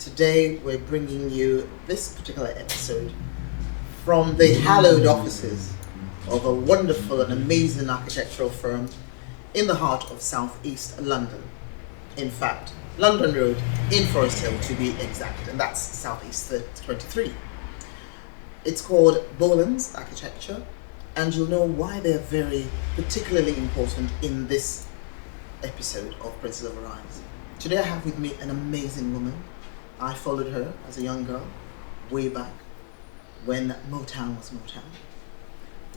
Today we're bringing you this particular episode from the hallowed offices of a wonderful and amazing architectural firm in the heart of southeast London. In fact, London Road in Forest Hill to be exact, and that's southeast 23. It's called Bolan's Architecture, and you'll know why they're very particularly important in this episode of Princess of Arize. Today I have with me an amazing woman. I followed her as a young girl way back when MOTOWN was MOTOWN,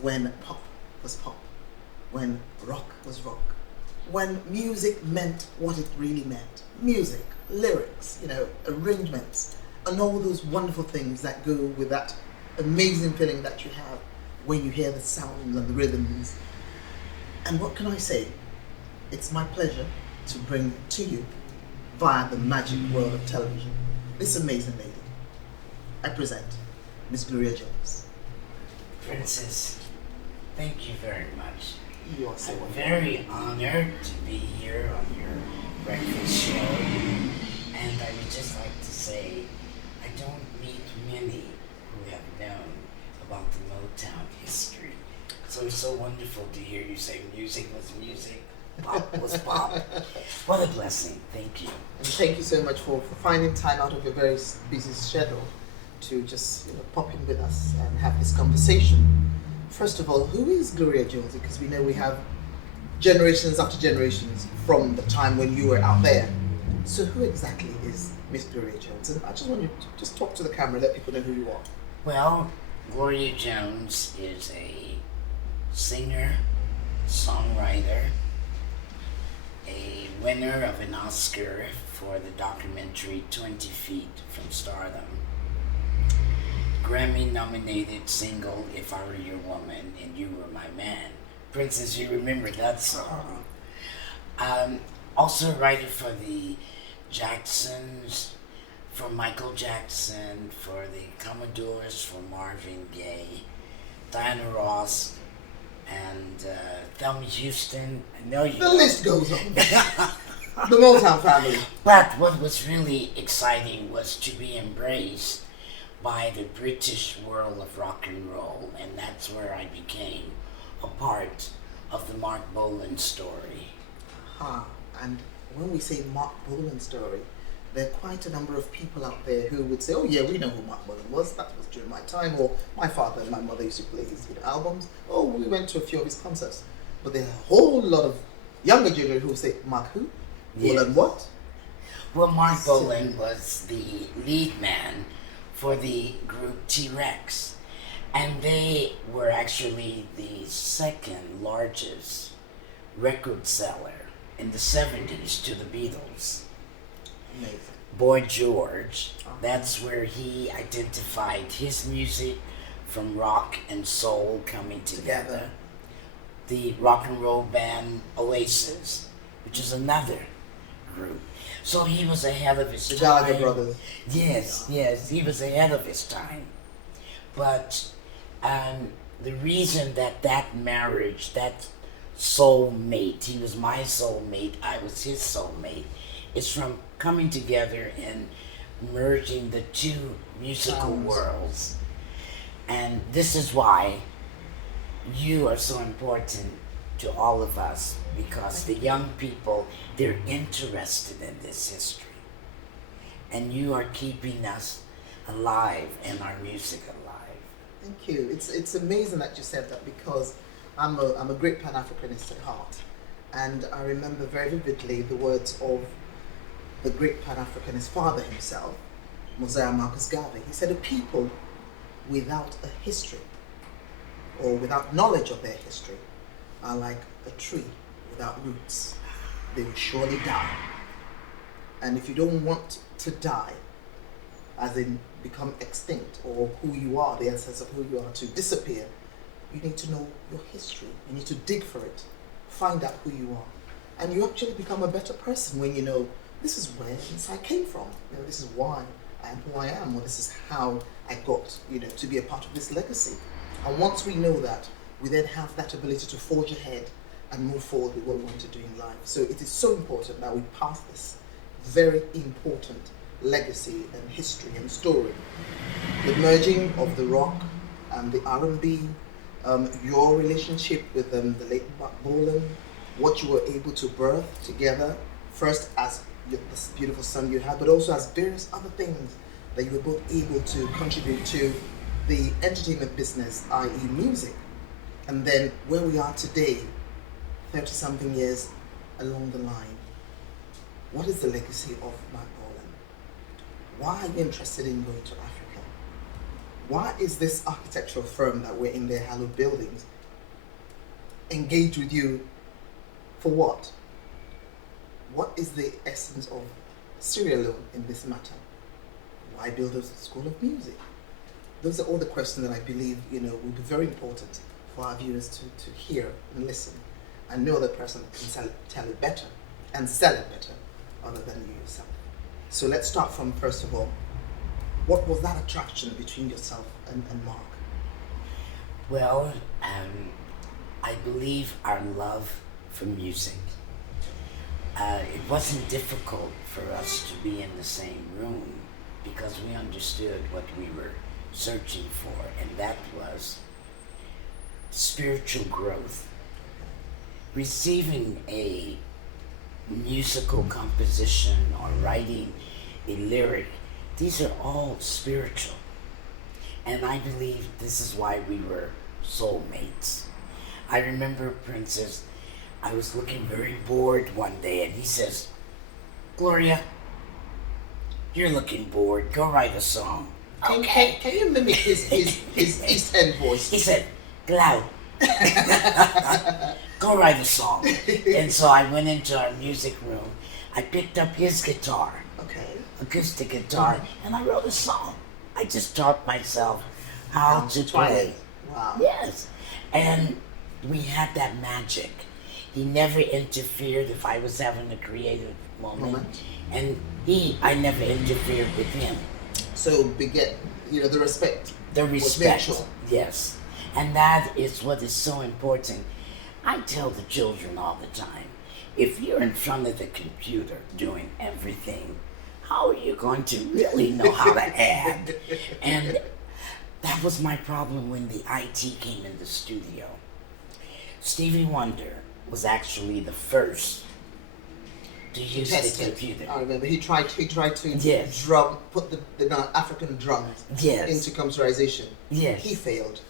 when pop was pop, when rock was rock, when music meant what it really meant. Music, lyrics, arrangements, and all those wonderful things that go with that amazing feeling that you have when you hear the sounds and the rhythms. And what can I say? It's my pleasure to bring to you, via the magic world of television, this amazing lady. I present Miss GloriaJones. Princess, thank you very much. You are so I'm wonderful. very honored to be here on your breakfast show, and I would just like to say I don't meet many who have known about the Motown history. So it's so wonderful to hear you say music was music, pop was pop. What a blessing. Thank you. And thank you so much for finding time out of your very busy schedule to just pop in with us and have this conversation. First of all, who is GloriaJones? Because we know we have generations after generations from the time when you were out there. So who exactly is Miss GloriaJones? And I just want you to just talk to the camera, let people know who you are. Well, GloriaJones is a singer, songwriter, a winner of an Oscar for the documentary 20 Feet from Stardom, Grammy-nominated single If I Were Your Woman and You Were My Man. Princess, you remember that song. Also a writer for the Jacksons, for Michael Jackson, for the Commodores, for Marvin Gaye, Diana Ross, and Thelma Houston. I know you. The list goes on. The Motown family. But what was really exciting was to be embraced by the British world of rock and roll, and that's where I became a part of the Mark Bolan story. And when we say Mark Bolan story, there are quite a number of people out there who would say, oh yeah, we know who Mark Bolan was, that was during my time, or my father and my mother used to play his albums, oh, we went to a few of his concerts. But there are a whole lot of younger children who say, Mark who? Bolan what? Well, Mark Bolan was the lead man for the group T-Rex, and they were actually the second largest record seller in the 70s to the Beatles. Amazing. Boy George, that's where he identified his music from rock and soul coming together. The rock and roll band Oasis, which is another group. So he was ahead of his The time. Gallagher brothers. Yes, he was ahead of his time. But the reason that marriage, that soulmate, he was my soulmate, I was his soulmate, is from coming together and merging the two musical worlds. And this is why you are so important to all of us, because the young people, they're interested in this history. And you are keeping us alive and our music alive. Thank you. It's amazing that you said that, because I'm a great Pan-Africanist at heart. And I remember very vividly the words of the great Pan-Africanist father himself, Mosiah Marcus Garvey. He said, a people without a history, or without knowledge of their history, are like a tree without roots. They will surely die. And if you don't want to die, as in become extinct, or who you are, the essence of who you are, to disappear, you need to know your history. You need to dig for it, find out who you are. And you actually become a better person when you know, this is where I came from. This is why I am who I am, or this is how I got, to be a part of this legacy. And once we know that, we then have that ability to forge ahead and move forward with what we want to do in life. So it is so important that we pass this very important legacy and history and story. The merging of the rock and the R&B, your relationship with the late Bolan, what you were able to birth together, first as this beautiful son you had, but also as various other things that you were both able to contribute to the entertainment business, i.e. music. And then where we are today, 30-something years along the line, what is the legacy of Bolan? Why are you interested in going to Africa? Why is this architectural firm that we're in their hallowed buildings engaged with you for what? What is the essence of Sierra Leone in this matter? Why build a school of music? Those are all the questions that I believe, will be very important for our viewers to hear and listen and know the person can tell it better and sell it better other than you yourself. So let's start from, first of all, what was that attraction between yourself and Mark? Well, I believe our love for music. It wasn't difficult for us to be in the same room because we understood what we were searching for, and that was spiritual growth. Receiving a musical composition or writing a lyric, these are all spiritual. And I believe this is why we were soulmates. I remember, Princess, I was looking very bored one day and he says, "Gloria, you're looking bored. Go write a song." Okay. Can you mimic his East End voice? He said, "Glow, go write a song." And so I went into our music room. I picked up his guitar, acoustic guitar, and I wrote a song. I just taught myself how to play. Wow. Yes. And we had that magic. He never interfered if I was having a creative moment. And I never interfered with him. So beget, the respect. The was respect, mutual. yes. And that is what is so important. I tell the children all the time, if you're in front of the computer doing everything, how are you going to really know how to add? And that was my problem when the IT came in the studio. Stevie Wonder was actually the first to use the computer. I remember he tried to Yes. put the African drums Yes. into computerization. Yes. He failed.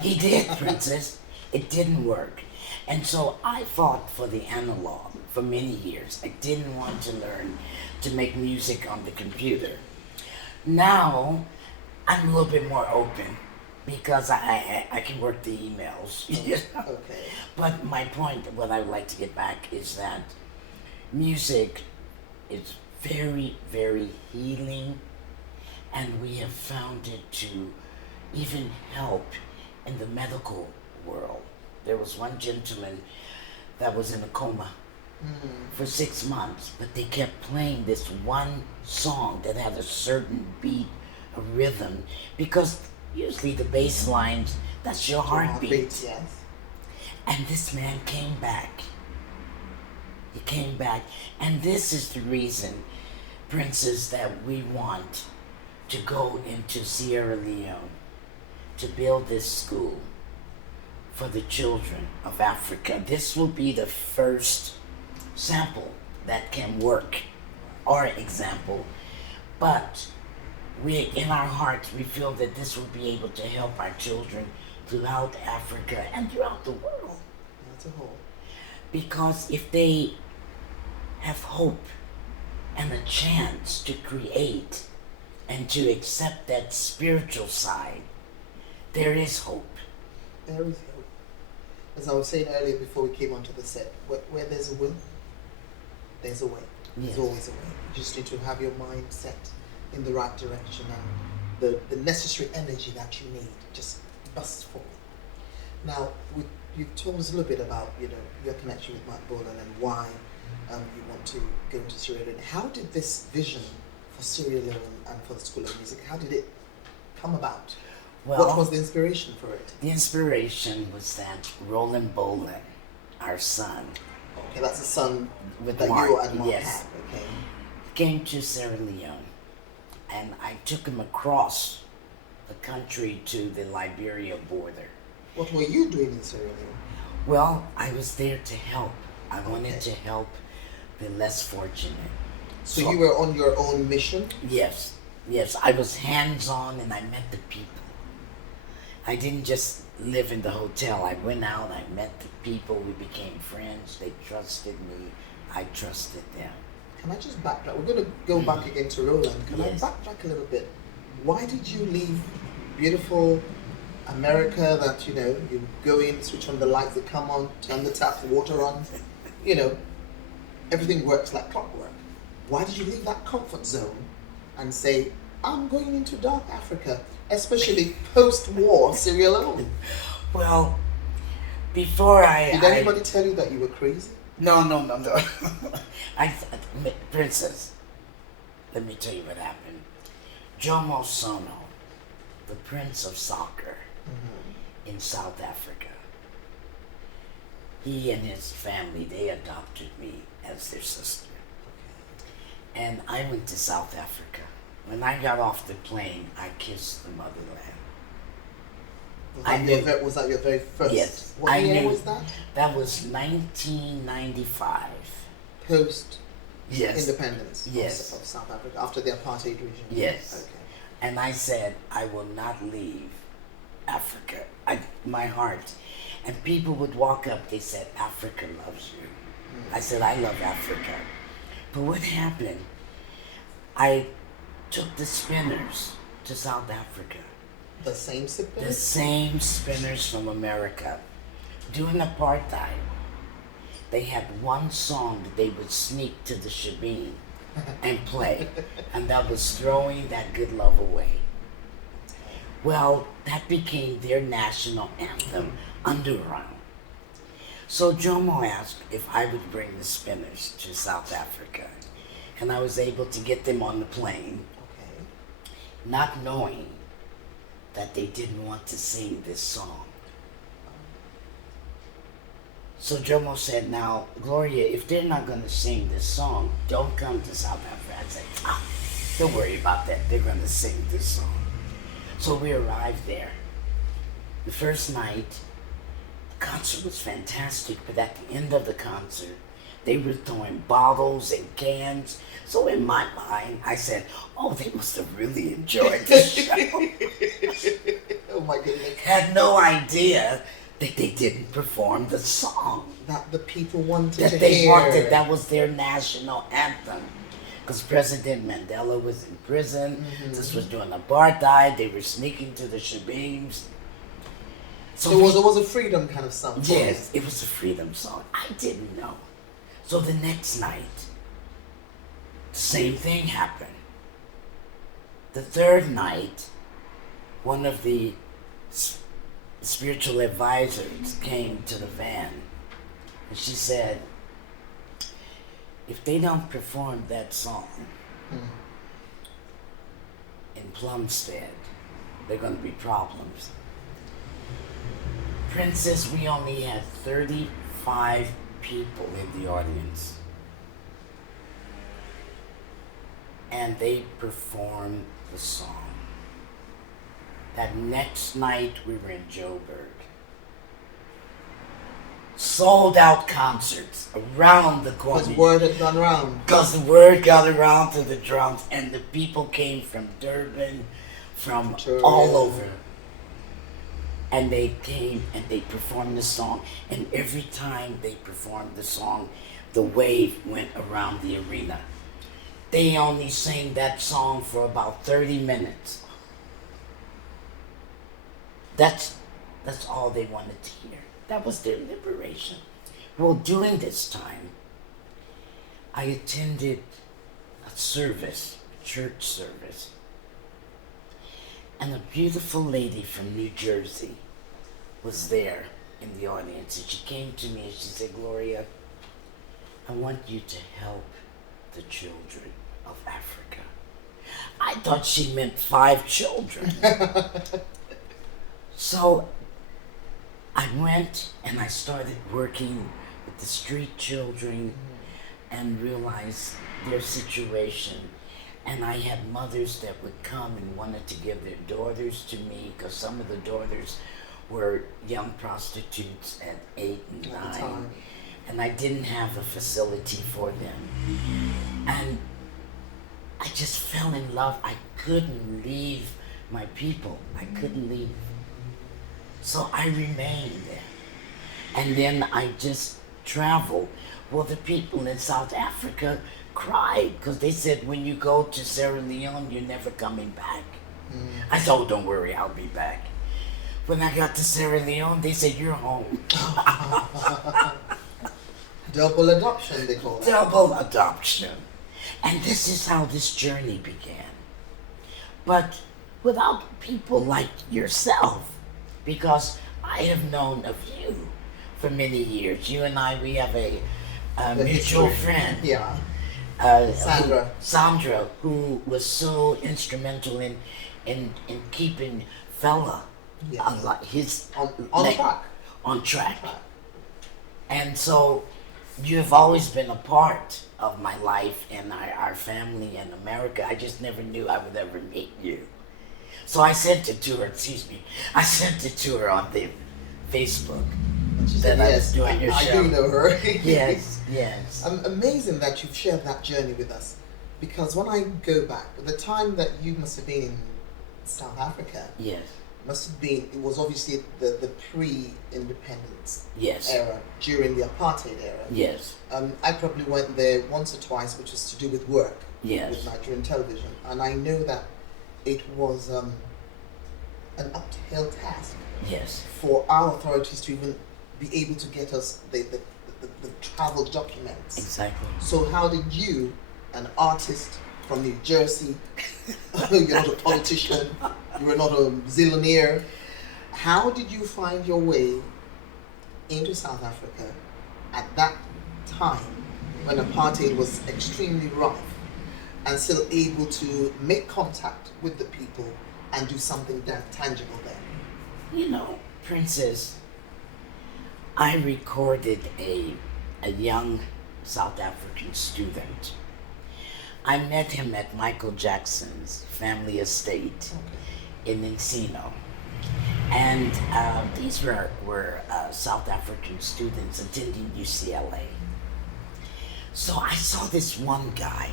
He did, Princess. It didn't work. And so I fought for the analog for many years. I didn't want to learn to make music on the computer. Now, I'm a little bit more open because I can work the emails. Okay. But my point, what I would like to get back, is that music is very, very healing, and we have found it to even help in the medical world. There was one gentleman that was in a coma for 6 months, but they kept playing this one song that had a certain beat, a rhythm, because usually the bass lines, that's your heartbeat. Yes. And this man came back. He came back. And this is the reason, Princess, that we want to go into Sierra Leone to build this school for the children of Africa. This will be the first sample that can work, or example. But in our hearts, we feel that this will be able to help our children throughout Africa and throughout the world. As a whole. Because if they have hope and a chance to create and to accept that spiritual side, there is hope. There is hope. As I was saying earlier before we came onto the set, where there's a will, there's a way. There's Yes. always a way. You just need to have your mind set in the right direction and the necessary energy that you need just bursts forth. Now, you've told us a little bit about your connection with Mark Bolan and why you want to go into Sierra Leone. How did this vision for Sierra Leone and for the School of Music, how did it come about? Well, What was the inspiration for it? the inspiration was that Roland Bolan, our son, Okay, that's the son with that Mark, you and Mark yes, have. Okay. came to Sierra Leone and I took him across the country to the Liberia border. What were you doing in Sierra Leone? Well, I was there to help. I wanted Okay. to help the less fortunate. So you were on your own mission? Yes, yes. I was hands-on and I met the people. I didn't just live in the hotel. I went out, I met the people, we became friends, they trusted me, I trusted them. Can I just backtrack? We're going to go back again to Roland. Can Yes. I backtrack a little bit? Why did you leave beautiful America that, you go in, switch on the lights, they come on, turn the tap, the water on, everything works like clockwork. Why did you leave that comfort zone and say, I'm going into dark Africa, especially post-war Sierra Leone? Well, before Did anybody tell you that you were crazy? No. Princess, let me tell you what happened. Jomo Sono, the Prince of Soccer in South Africa, he and his family, they adopted me as their sister. And I went to South Africa. When I got off the plane, I kissed the motherland. Was that your very first? Yes. What year was that? That was 1995. Post Yes. independence Yes. of South Africa after the apartheid regime. Yes. Okay. And I said, I will not leave Africa. My heart. And people would walk up, they said, Africa loves you. I said, I love Africa. But what happened? I took the spinners to South Africa. The same spinners? The same spinners from America. During apartheid, they had one song that they would sneak to the shebeen and play. And that was Throwing That Good Love Away. Well, that became their national anthem, Underground. So Jomo asked if I would bring the spinners to South Africa. And I was able to get them on the plane, Okay. not knowing that they didn't want to sing this song. So Jomo said, now, Gloria, if they're not going to sing this song, don't come to South Africa. I said, don't worry about that. They're going to sing this song. So we arrived there. The first night, the concert was fantastic, but at the end of the concert, they were throwing bottles and cans. So in my mind, I said, oh, they must have really enjoyed the show. Oh my goodness. Had no idea that they didn't perform the song. That the people wanted to That they hear. wanted, that was their national anthem. Because President Mandela was in prison. This was during apartheid. They were sneaking to the shebeens. So it was a freedom kind of song. Yes, it was a freedom song. I didn't know. So the next night, the same thing happened. The third night, one of the spiritual advisors came to the van, and she said, if they don't perform that song in Plumstead, there are going to be problems. Princess, we only had 35 people in the audience. And they performed the song. That next night we were in Joburg. Sold out concerts around the corner. Because word had gone round. Because the word got around to the drums, and the people came from Durban, from all over. And they came and they performed the song. And every time they performed the song, the wave went around the arena. They only sang that song for about 30 minutes. That's all they wanted to hear. That was their liberation. Well, during this time, I attended a service, a church service, and a beautiful lady from New Jersey was there in the audience. And she came to me and she said, Gloria, I want you to help the children of Africa. I thought she meant 5 children. So I went and I started working with the street children and realized their situation. And I had mothers that would come and wanted to give their daughters to me because some of the daughters were young prostitutes at 8 and At the 9. time. And I didn't have a facility for them. And I just fell in love. I couldn't leave my people. I couldn't leave. So I remained there. And then I just traveled. Well, the people in South Africa cried because they said, when you go to Sierra Leone, you're never coming back. I said, oh, don't worry, I'll be back. When I got to Sierra Leone, they said, you're home. Double adoption, they call it. Double adoption. And this is how this journey began. But without people like yourself, because I have known of you for many years. You and I, we have a mutual friend. Yeah. Sandra. Sandra, who was so instrumental in keeping Fella his on track. On track. And so you have always been a part of my life and our family in America. I just never knew I would ever meet you. So I sent it to her, I sent it to her on the Facebook. And she said, yes, I do know her. Yes, yes. Amazing that you've shared that journey with us. Because when I go back, the time that you must have been in South Africa, yes, must have been, it was obviously the pre-independence yes. era, during the apartheid era. Yes. I probably went there once or twice, which was to do with work, yes. with Nigerian television. And I know that it was an uphill task, yes, for our authorities to even be able to get us the travel documents. Exactly. So how did you, an artist from New Jersey, you're not a politician, you were not a zillionaire, how did you find your way into South Africa at that time when apartheid was extremely rough, and still able to make contact with the people and do something tangible there? You know, Princess, I recorded a young South African student. I met him at Michael Jackson's family estate in Encino. And these were South African students attending UCLA. So I saw this one guy.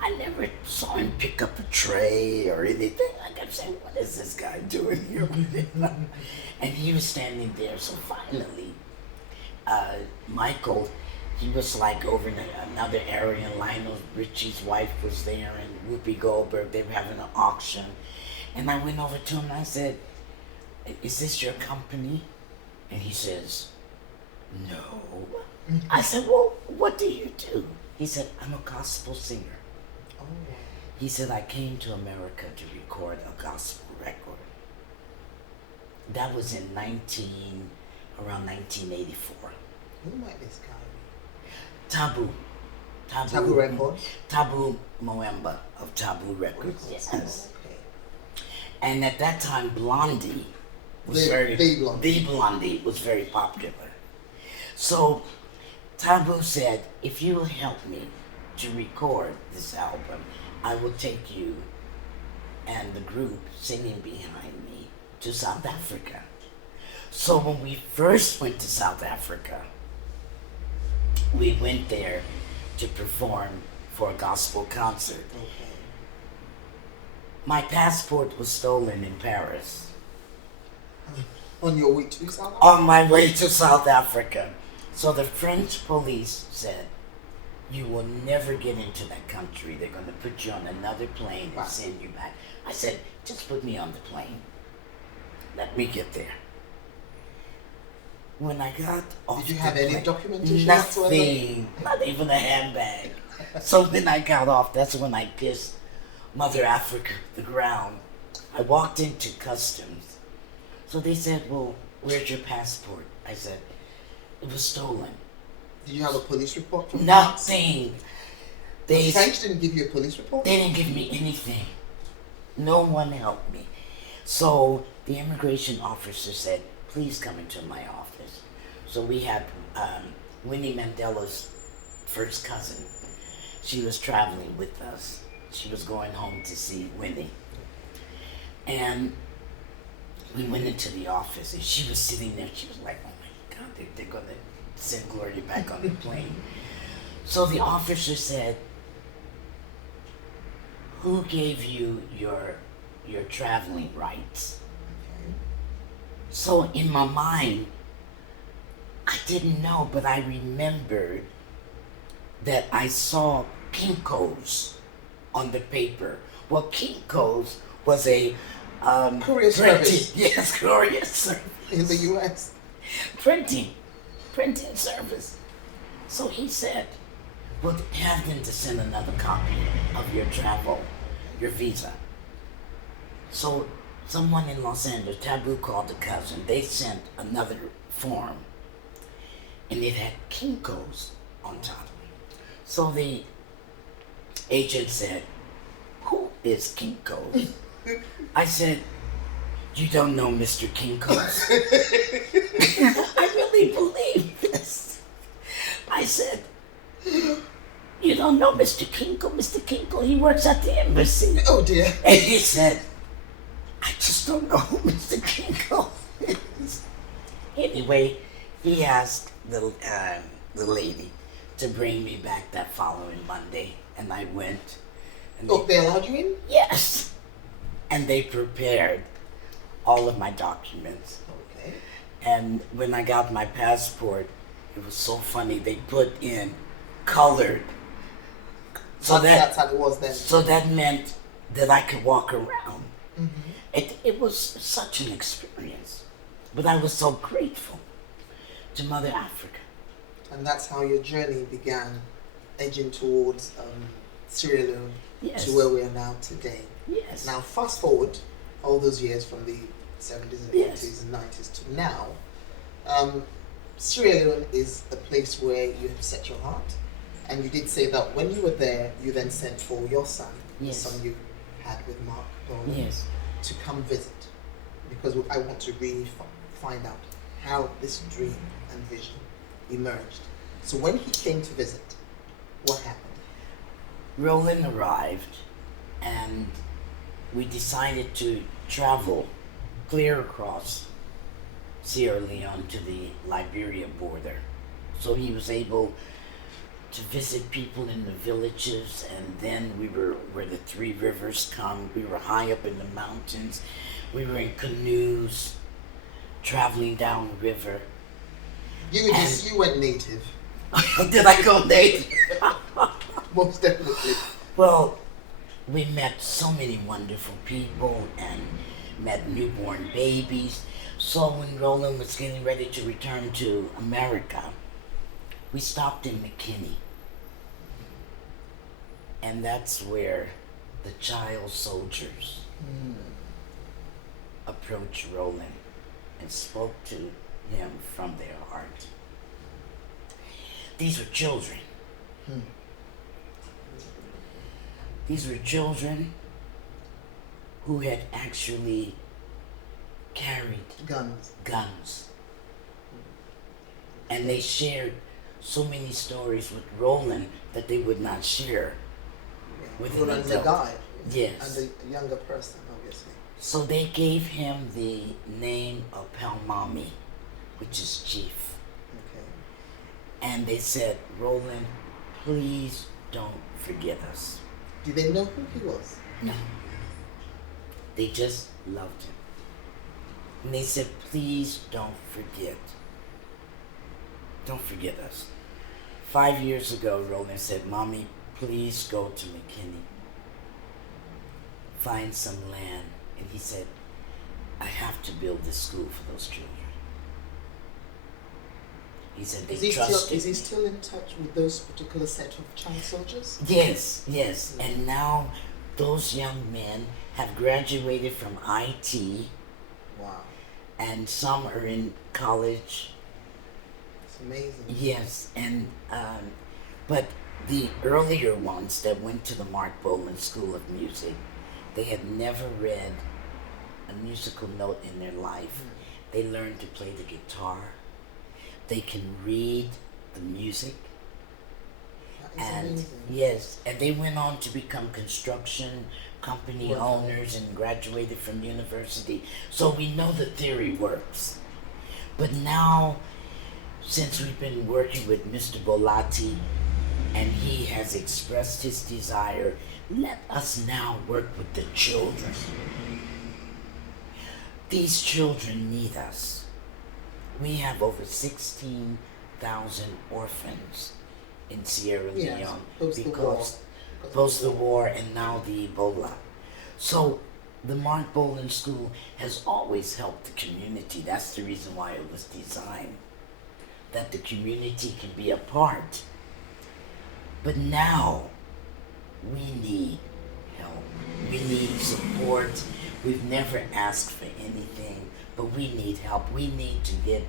I never saw him pick up a tray or anything. I kept saying, what is this guy doing here? And he was standing there. So finally, Michael, he was like over in another area, and Lionel Richie's wife was there, and Whoopi Goldberg, they were having an auction. And I went over to him and I said, is this your company? And he says, no. I said, well, what do you do? He said, I'm a gospel singer. Oh. He said, I came to America to record a gospel record. That was in around 1984. Who might this guy be? Taboo Records? Taboo Moemba of Taboo Records. Yes. Okay. And at that time, Blondie was the Blondie was very popular. So Taboo said, if you will help me to record this album, I will take you and the group singing behind me to South Africa. So when we first went to South Africa, we went there to perform for a gospel concert. Okay. My passport was stolen in Paris. On your way to South Africa? On my way to South Africa. So the French police said, you will never get into that country. They're going to put you on another plane and send you back. I said, just put me on the plane. Let me get there. When I got off Did you have any documentation nothing, not even a handbag. So when I got off, that's when I kissed Mother Africa, the ground. I walked into customs. So they said, well, where's your passport? I said, it was stolen. Did you have a police report from Nothing. The French didn't give you a police report? They didn't give me anything. No one helped me. So the immigration officer said, please come into my office. So we had Winnie Mandela's first cousin. She was traveling with us. She was going home to see Winnie. And we went into the office, and she was sitting there. She was like, oh my God, they're going to send Gloria back on the plane. So the officer said, who gave you your traveling rights? Okay. So in my mind, I didn't know, but I remembered that I saw Kinko's on the paper. Well, Kinko's was a Courier service. Yes, courier service. In the U.S. Printing service. So he said, well, have them to send another copy of your your visa. So someone in Los Angeles, Taboo called a cousin, they sent another form, and it had Kinko's on top. So the agent said, who is Kinko's? I said, you don't know Mr. Kinko's? I really believe this. I said, you don't know Mr. Kinko? Mr. Kinko, he works at the embassy. Oh dear. And he said, I just don't know who Mr. Kinko is. Anyway, he asked the lady to bring me back that following Monday, and I went. And they allowed you in? Yes. And they prepared all of my documents. Okay. And when I got my passport, it was so funny. They put in colored. So that's how it was then. So that meant that I could walk around. Mm-hmm. It was such an experience. But I was so grateful to Mother Africa. And that's how your journey began, edging towards Sierra Leone, Yes. to where we are now today. Yes. Now, fast forward all those years from the 70s and Yes. 80s and 90s to now. Sierra Leone is a place where you have set your heart. And you did say that when you were there, you then sent for your son, Yes. the son you had with Mark Bolan, Yes. to come visit. Because I want to really find out how this dream and vision emerged. So when he came to visit, what happened? Roland arrived, and we decided to travel clear across Sierra Leone to the Liberia border. So he was able to visit people in the villages, and then we were where the three rivers come. We were high up in the mountains. We were in canoes traveling down the river. You went native. Did I go native? Most definitely. Well, we met so many wonderful people and met newborn babies. So when Roland was getting ready to return to America, we stopped in McKinney. And that's where the child soldiers approached Roland and spoke to him from their heart. These were children. These were children who had actually carried guns. And they shared so many stories with Roland that they would not share with an Roland's a adult. guy. Yes. And a younger person, obviously. So they gave him the name of Palmami, which is chief. Okay. And they said, Roland, please don't forget us. Did they know who he was? No. They just loved him. And they said, please don't forget. Don't forget us. 5 years ago, Roland said, Mommy, please go to McKinney. Find some land. And he said, I have to build this school for those children. He said they trusted me. Is he still in touch with those particular set of child soldiers? Yes, yes. And now those young men have graduated from IT. Wow. And some are in college. It's amazing. Yes, and but the earlier ones that went to the Mark Bolan School of Music, they had never read a musical note in their life. They learned to play the guitar. They can read the music. And amazing. yes, and they went on to become construction company Wow. owners and graduated from university. So we know the theory works. But now, since we've been working with Mr. Bolati and he has expressed his desire, let us now work with the children. These children need us. We have over 16,000 orphans in Sierra Yes, Leone post the war. because post the war and now the Ebola. So the Mark Bolan School has always helped the community. That's the reason why it was designed, that the community can be a part. But now we need help. We need support. We've never asked for anything, but we need help. We need to get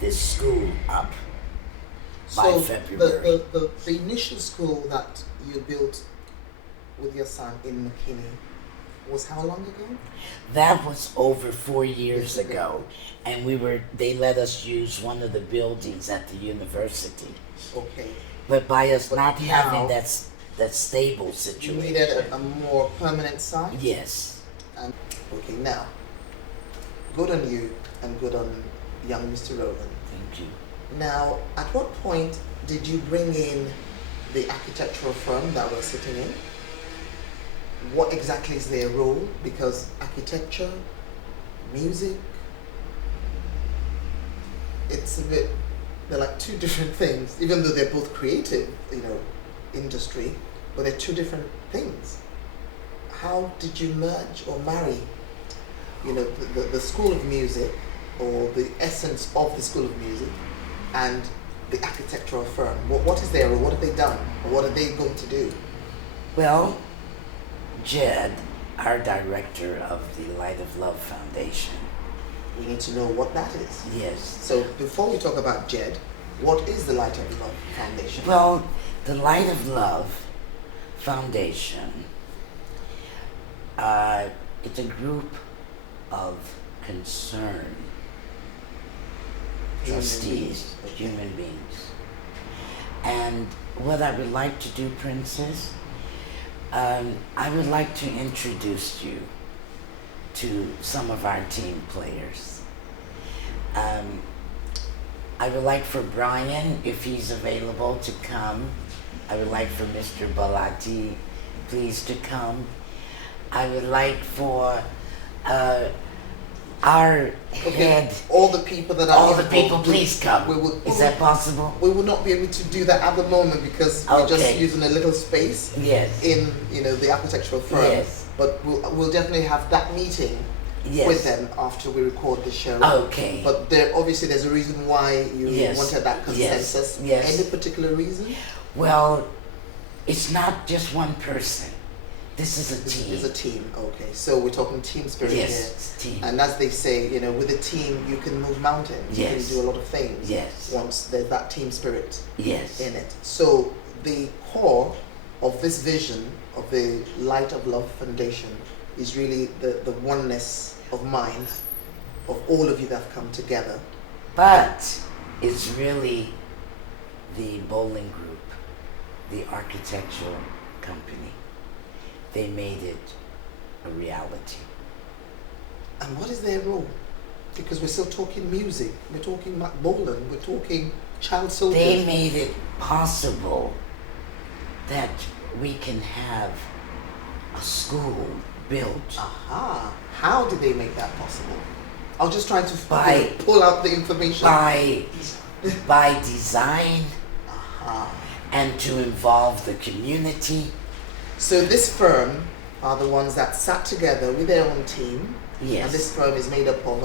this school up by So February. the initial school that you built with your son in McKinney was how long ago? That was over 4 years Years ago, and they let us use one of the buildings at the university. Okay. But by us But not now- having that stable You situation. needed a more permanent site? Yes. Okay, now, good on you and good on young Mr. Rowan. Thank you. Now, at what point did you bring in the architectural firm that we're sitting in? What exactly is their role? Because architecture, music, it's a bit, they're like two different things, even though they're both creative, industry, but they're two different things. How did you merge or marry, the School of Music or the essence of the School of Music and the architectural firm? What is their role? What have they done? Or what are they going to do? Well, Jed, our director of the Light of Love Foundation. We need to know what that is. Yes. So before we talk about Jed, what is the Light of Love Foundation? Well, the Light of Love Foundation, it's a group of concerned trustees, human beings. And what I would like to do, Princess, I would like to introduce you to some of our team players. I would like for Brian, if he's available, to come. I would like for Mr. Balati, please, to come. I would like for our head, all the people that are all the involved, people, please come. Is that possible? We will not be able to do that at the moment because we're just Okay. using a little space Yes. in the architectural firm. Yes. But we'll definitely have that meeting Yes. with them after we record the show. Okay. But obviously there's a reason why you Yes. wanted that Yes. consensus. Yes. Any particular reason? Well, it's not just one person. This is a team. It's a team. Okay, so we're talking team spirit Yes, here. it's team. And as they say, with a team you can move mountains. Yes. You can do a lot of things. Yes. Once there's that team spirit Yes. in it. So the core of this vision of the Light of Love Foundation is really the oneness of mind of all of you that have come together. But it's really the bowling group, the architectural company. They made it a reality. And what is their role? Because we're still talking music, we're talking Mac Bolan, we're talking child soldiers. They made it possible that we can have a school built Aha. How did they make that possible? I was just trying to By- pull out the information. by design Aha. and to involve the community. So this firm are the ones that sat together with their own team. Yes. And this firm is made up of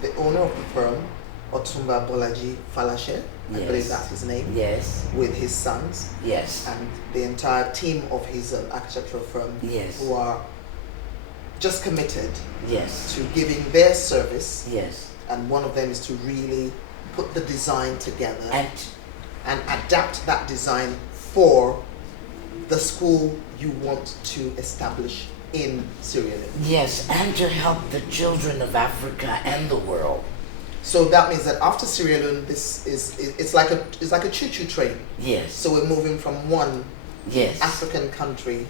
the owner of the firm, Otumba Bolaji Falashe, I Yes. believe that's his name, Yes. with his sons, Yes. and the entire team of his architectural firm, Yes. who are just committed Yes. to giving their service. Yes. And one of them is to really put the design together And adapt that design for the school you want to establish in Sierra Leone. yes, and to help the children of Africa and the world. So that means that after Sierra Leone, it's like a choo-choo train. Yes. So we're moving from one Yes. African country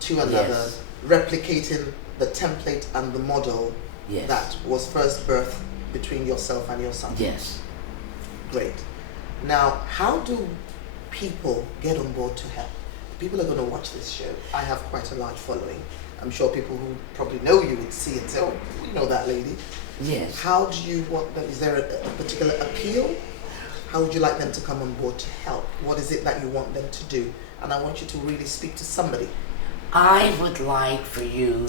to another, Yes. replicating the template and the model Yes. that was first birthed between yourself and your son. Yes. Great. Now, how do people get on board to help? People are going to watch this show. I have quite a large following. I'm sure people who probably know you would see it and say, oh, we know that lady. Yes. How do you want them? Is there a particular appeal? How would you like them to come on board to help? What is it that you want them to do? And I want you to really speak to somebody. I would like for you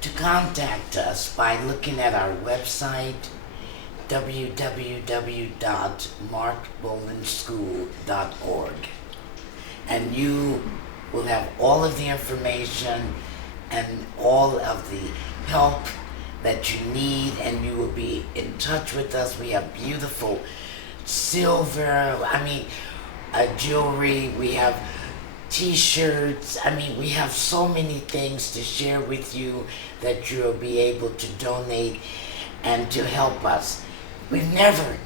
to contact us by looking at our website, www.markbolanschool.org, and you will have all of the information and all of the help that you need, and you will be in touch with us. We have beautiful silver, jewelry, we have t-shirts, we have so many things to share with you that you'll be able to donate and to help us. We've never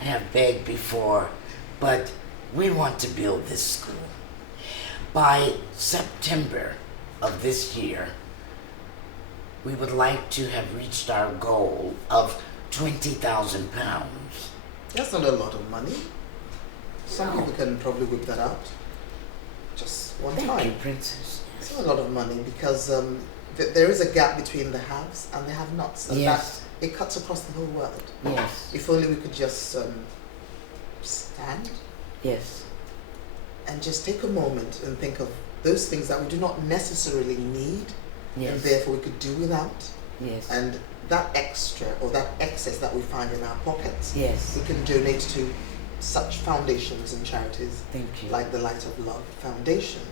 have begged before, but we want to build this school. By September of this year, we would like to have reached our goal of £20,000. That's not a lot of money. Some people can probably whip that out just one Thank time. you, Princess. It's not a lot of money because there is a gap between the haves and the have-nots, and Yes. that it cuts across the whole world. Yes. If only we could just stand Yes. and just take a moment and think of those things that we do not necessarily need, and Yes. therefore we could do without, Yes. and that extra or that excess that we find in our pockets, Yes. we can donate to such foundations and charities Thank you. like the Light of Love Foundation.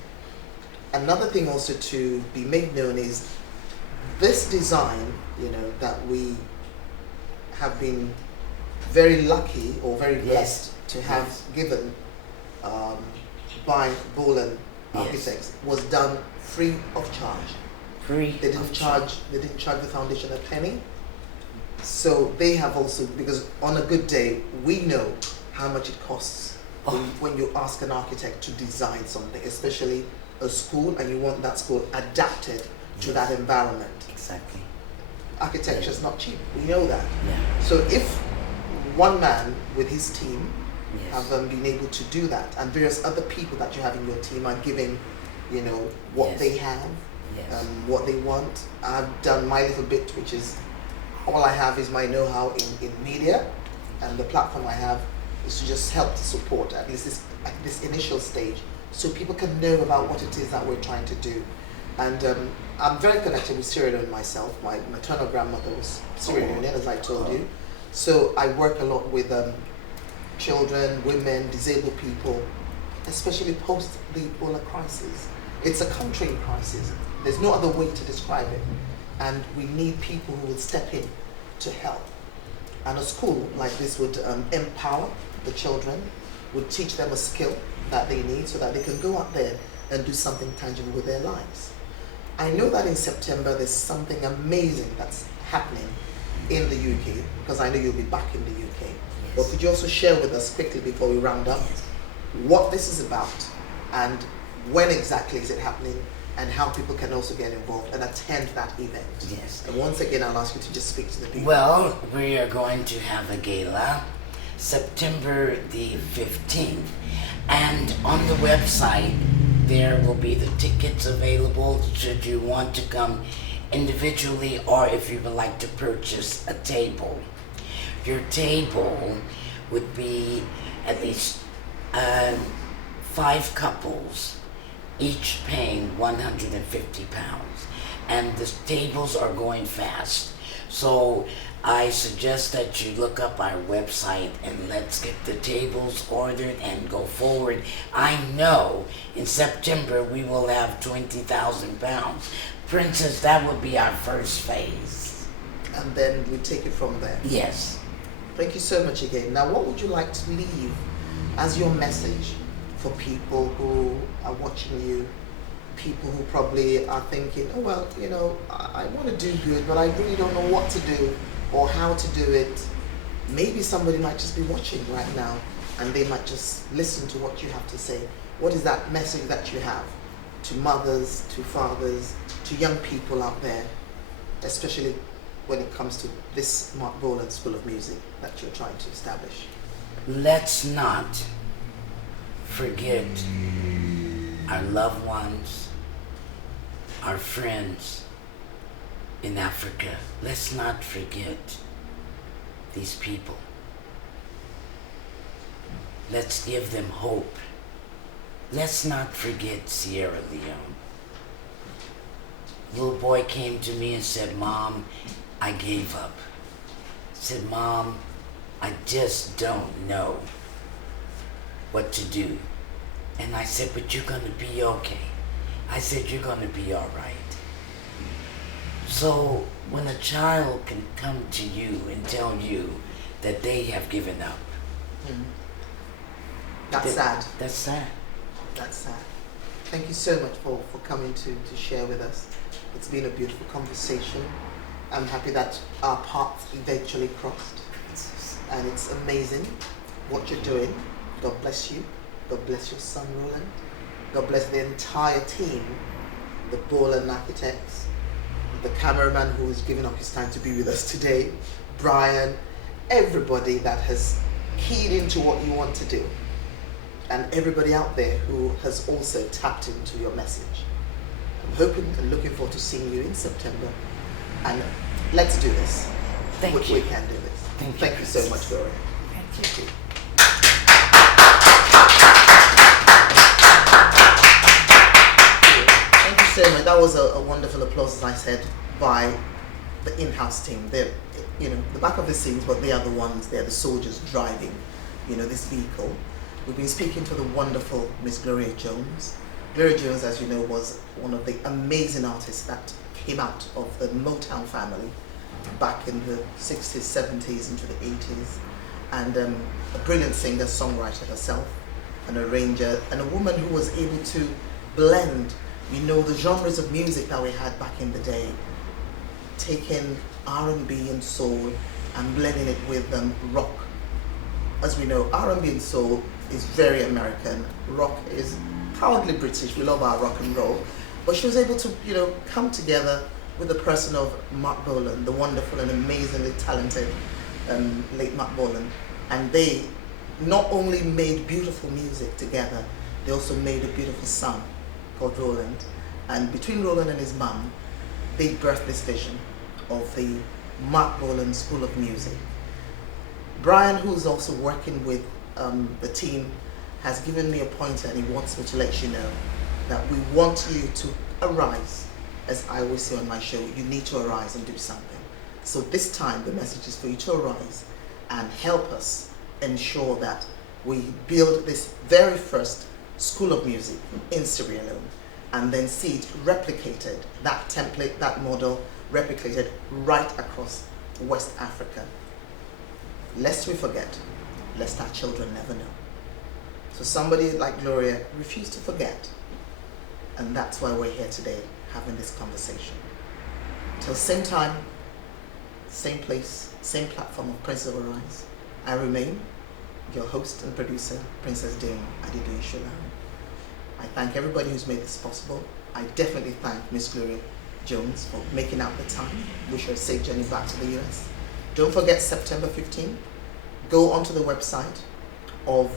Another thing also to be made known is this design, that we have been very lucky or very blessed to have given by Bolan Architects was done free of charge. Free. They didn't charge the foundation a penny. So they have also, because on a good day we know how much it costs when you ask an architect to design something, especially a school, and you want that school adapted to that environment. Exactly. Architecture is not cheap. We know that. Yeah. So if one man with his team Yes. have been able to do that, and various other people that you have in your team are giving, what Yes. they have, Yes. what they want. I've done my little bit, which is all I have is my know-how in media, and the platform I have is to just help to support at least at this initial stage, so people can know about what it is that we're trying to do. And I'm very connected with Sierra Leone myself. My maternal grandmother was Sierra Leone, as I told you. So I work a lot with children, women, disabled people, especially post the Ebola crisis. It's a country in crisis. There's no other way to describe it. And we need people who will step in to help. And a school like this would empower the children, would teach them a skill that they need so that they can go out there and do something tangible with their lives. I know that in September there's something amazing that's happening in the UK, because I know you'll be back in the UK. But could you also share with us quickly before we round up what this is about, and when exactly is it happening, and how people can also get involved and attend that event? Yes. And once again, I'll ask you to just speak to the people. Well, we are going to have a gala September the 15th, and on the website there will be the tickets available should you want to come individually, or if you would like to purchase a table. Your table would be at least 5 couples, each paying £150, and the tables are going fast. So I suggest that you look up our website and let's get the tables ordered and go forward. I know in September we will have £20,000. Princess, that would be our first phase. And then we take it from there. Yes. Thank you so much again. Now, what would you like to leave as your message for people who are watching you, people who probably are thinking, oh, well, I want to do good, but I really don't know what to do or how to do it. maybe somebody might just be watching right now and they might just listen to what you have to say. What is that message that you have to mothers, to fathers, to young people out there, especially when it comes to this Mark Bolan School of Music that you're trying to establish? Let's not forget our loved ones, our friends in Africa. Let's not forget these people. Let's give them hope. Let's not forget Sierra Leone. Little boy came to me and said, "Mom, I gave up." I said, "Mom, I just don't know what to do." And I said, "But you're gonna be okay." I said, "You're gonna be all right." So when a child can come to you and tell you that they have given up, That's sad. That's sad. That's sad. Thank you so much for coming to share with us. It's been a beautiful conversation. I'm happy that our paths eventually crossed. And it's amazing what you're doing. God bless you. God bless your son, Roland. God bless the entire team, the Bolan architects, the cameraman who has given up his time to be with us today, Brian, everybody that has keyed into what you want to do, and everybody out there who has also tapped into your message. I'm hoping and looking forward to seeing you in September. And let's do this. Thank you. We can do this. Thank you so much, Gloria. Thank you. Thank you so much. That was a wonderful applause, as I said, by the in-house team. They're, the back of the scenes, but they are the ones, they're the soldiers driving, this vehicle. We've been speaking to the wonderful Miss GloriaJones. GloriaJones, as you know, was one of the amazing artists that came out of the MOTOWN family back in the 60s, 70s, into the 80s. And a brilliant singer, songwriter herself, an arranger, and a woman who was able to blend, the genres of music that we had back in the day, taking R&B and soul and blending it with rock. As we know, R&B and soul is very American. Rock is proudly British. We love our rock and roll. But she was able to, come together with the person of Mark Bolan, the wonderful and amazingly talented late Mark Bolan. And they not only made beautiful music together, they also made a beautiful son called Roland. And between Roland and his mum, they birthed this vision of the Mark Bolan School of Music. Brian, who's also working with the team, has given me a pointer, and he wants me to let you know that we want you to arise. As I always say on my show, you need to arise and do something. So this time the message is for you to arise and help us ensure that we build this very first School of Music in Sierra Leone, and then see it replicated, that template, that model replicated right across West Africa. Lest we forget, lest our children never know. So somebody like Gloria refused to forget, and that's why we're here today having this conversation. Till same time, same place, same platform of Princess of Arize, I remain your host and producer, Princess Dame Adedoyin-Solarin. I thank everybody who's made this possible. I definitely thank Miss GloriaJones for making out the time. Wish her a safe journey back to the US. Don't forget September 15th. Go onto the website of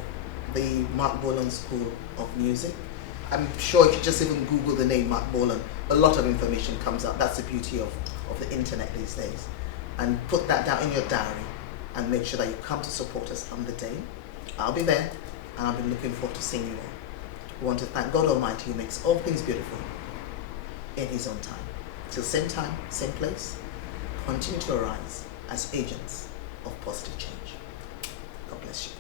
the Mark Bolan School of Music. I'm sure if you just even Google the name Mark Bolan, a lot of information comes up. That's the beauty of the internet these days. And put that down in your diary and make sure that you come to support us on the day. I'll be there, and I'll be looking forward to seeing you all. We want to thank God Almighty, who makes all things beautiful in His own time. Till same time, same place, continue to arise as agents of positive change. God bless you.